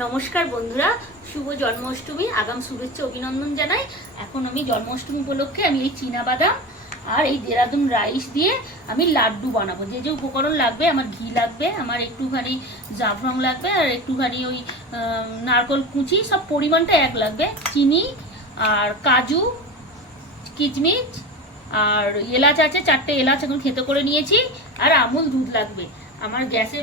নমস্কার বন্ধুরা, শুভ জন্মাষ্টমী আগাম শুভেচ্ছা অভিনন্দন জানাই। এখন আমি জন্মাষ্টমী উপলক্ষে আমি এই চীনাবাদাম আর এই দেরাদুন রাইস দিয়ে আমি লাড্ডু বানাবো। যে যে উপকরণ লাগবে, আমার ঘি লাগবে, আমার একটুখানি জাফরান লাগবে, আর একটুখানি ওই নারকল কুচি, সব পরিমাণটা এক লাগবে, চিনি আর কাজু কিচমিচ আর এলাচ আছে, 4টে এলাচ এখন থেতো করে নিয়েছি, আর আমুল দুধ লাগবে। আমার গ্যাসে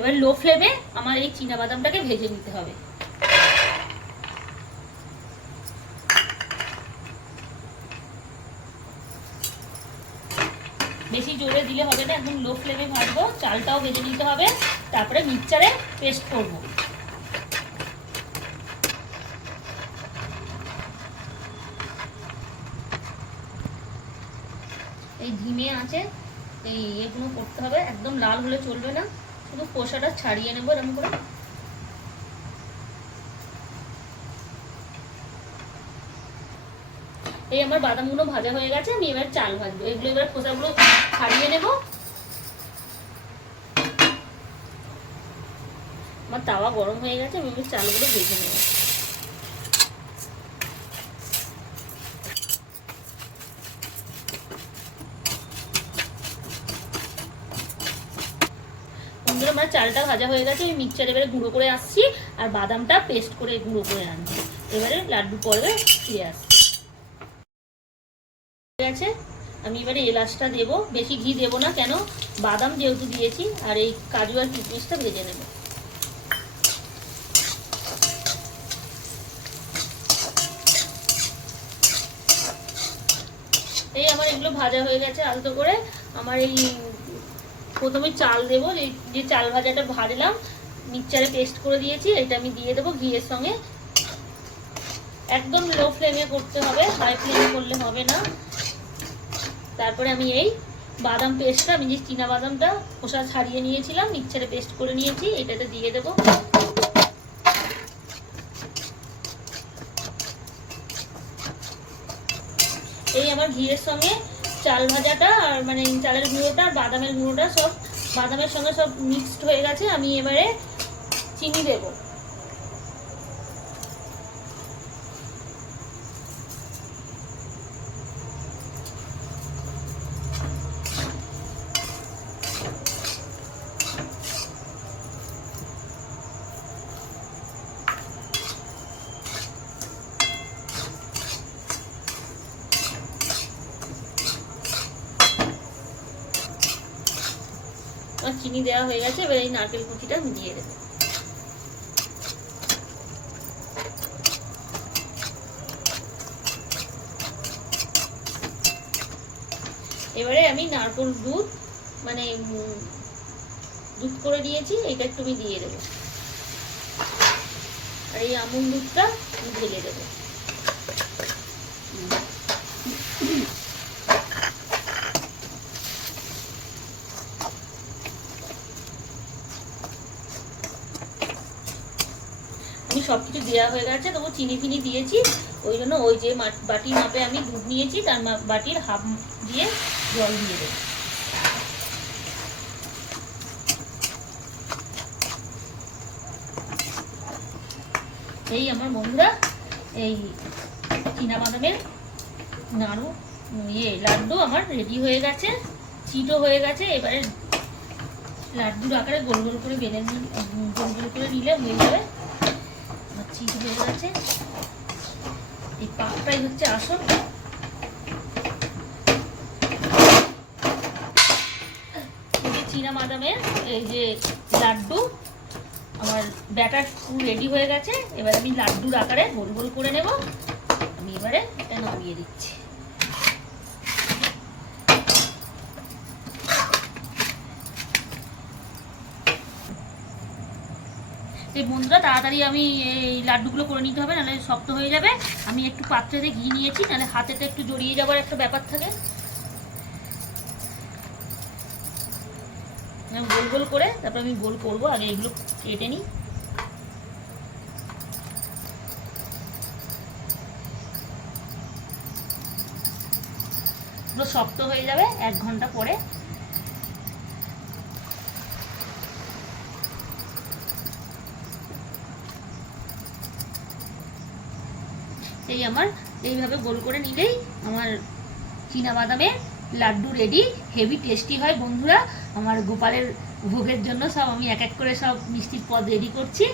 এবার লো ফ্লেমে আমার এই চীনাবাদামটাকে ভেজে নিতে হবে। বেশি জোরে দিলে হবে না, একদম লো ফ্লেমে ভাজবো। চালটাও ভেজে নিতে হবে, তারপরে মিক্সচারে পেস্ট করব। এই ধিমে আছে এই এগুলো করতে হবে, একদম লাল হলে চলবে না, শুধু খোসাটা ছাড়িয়ে নেবো এরকম করে। এই আমার বাদামগুলো ভাজা হয়ে গেছে, আমি এবার চাল ভাজবো। এগুলো এবার খোসাগুলো ছাড়িয়ে নেব। আমার তাওয়া গরম হয়ে গেছে, আমি এবার চালগুলো ভেজে নেব। আমার চালটা ভাজা হয়ে গেছে, আমি মিক্সচার এবারে গুঁড়ো করে আসছি, আর বাদামটা পেস্ট করে গুঁড়ো করে আনছি। এবারে লাড্ডু পর্বে ফিরে আসছি। ঠিক আছে, আমি এবারে এলাচটা দেবো, বেশি ঘি দেবো না, কেন বাদাম যেহেতু দিয়েছি, আর এই কাজু আর কিশমিশটা ভেজে নেব। এই আমার এগুলো ভাজা হয়ে গেছে আলতো করে। আমার এই প্রথমে চাল দেবো, যে চাল ভাজাটা ভাজলাম, মিক্সচারে পেস্ট করে দিয়েছি, এটা আমি দিয়ে দেবো ঘিয়ের সঙ্গে। একদম লো ফ্লেমে করতে হবে, হাই ফ্লেমে করলে হবে না। তারপরে আমি এই বাদাম পেস্টটা, আমি যে চীনা বাদামটা খোসা ছাড়িয়ে নিয়েছিলাম, মিক্সচারে পেস্ট করে নিয়েছি, এটাতে দিয়ে দেবো। এই আমার ঘিয়ের সঙ্গে চাল ভাজাটা আর মানে চালের গুঁড়োটা আর বাদামের গুঁড়োটা সব বাদামের সঙ্গে সব মিক্সড হয়ে গেছে। আমি এবারে চিনি দেবো। চিনি দেওয়া হয়ে গেছে, এবার এই নারকেল কুচিটা আমি দিয়ে দেবো। এবারে আমি নারকেল দুধ মানে দুধ করে দিয়েছি, এটা একটু আমি দিয়ে দেবো, আর এই আমুল দুধটা আমি ঢেলে দেবো। সবকিছু দেওয়া হয়ে গেছে, তবু চিনি ফিনি দিয়েছি, ওই জন্য ওই যে বাটির মাপে আমি দুধ নিয়েছি, তার বাটির হাফ দিয়ে জল দিয়ে দেব। এই আমার বন্ধুরা, এই চীনাবাদামের নাড়ু লাড্ডু আমার রেডি হয়ে গেছে, চিটও হয়ে গেছে। এবারে লাড্ডুর আকারে গোল গোল করে বেলে গোল গোল করে নিলে হয়ে যাবে। চিট হয়ে গেছে, এই পাকটাই হচ্ছে আসল। চীনাবাদামের এই যে লাড্ডু, আমার ব্যাটার পুরো রেডি হয়ে গেছে। এবার আমি লাড্ডুর আকারে গোল গোল করে নেব। আমি এবারে এটা নামিয়ে দিচ্ছি। এই বন্ধুরা, তাড়াতাড়ি আমি এই লাড্ডুগুলো করে নিতে হবে, নাহলে শক্ত হয়ে যাবে। আমি একটু পাত্রেতে ঘি নিয়েছি, নাহলে হাতেতে একটু জড়িয়ে যাওয়ার একটা ব্যাপার থাকে। গোল গোল করে তারপর আমি গোল করবো, আগে এগুলো কেটে নিই। এগুলো শক্ত হয়ে যাবে 1 ঘন্টা পরে। এই আমার এইভাবে গোল করে নিলেই আমার চীনাবাদামের লাড্ডু রেডি। হেভি টেস্টি হয় বন্ধুরা। আমার গোপালের ভোগের জন্য সব আমি এক এক করে সব মিষ্টির পদ রেডি করছি।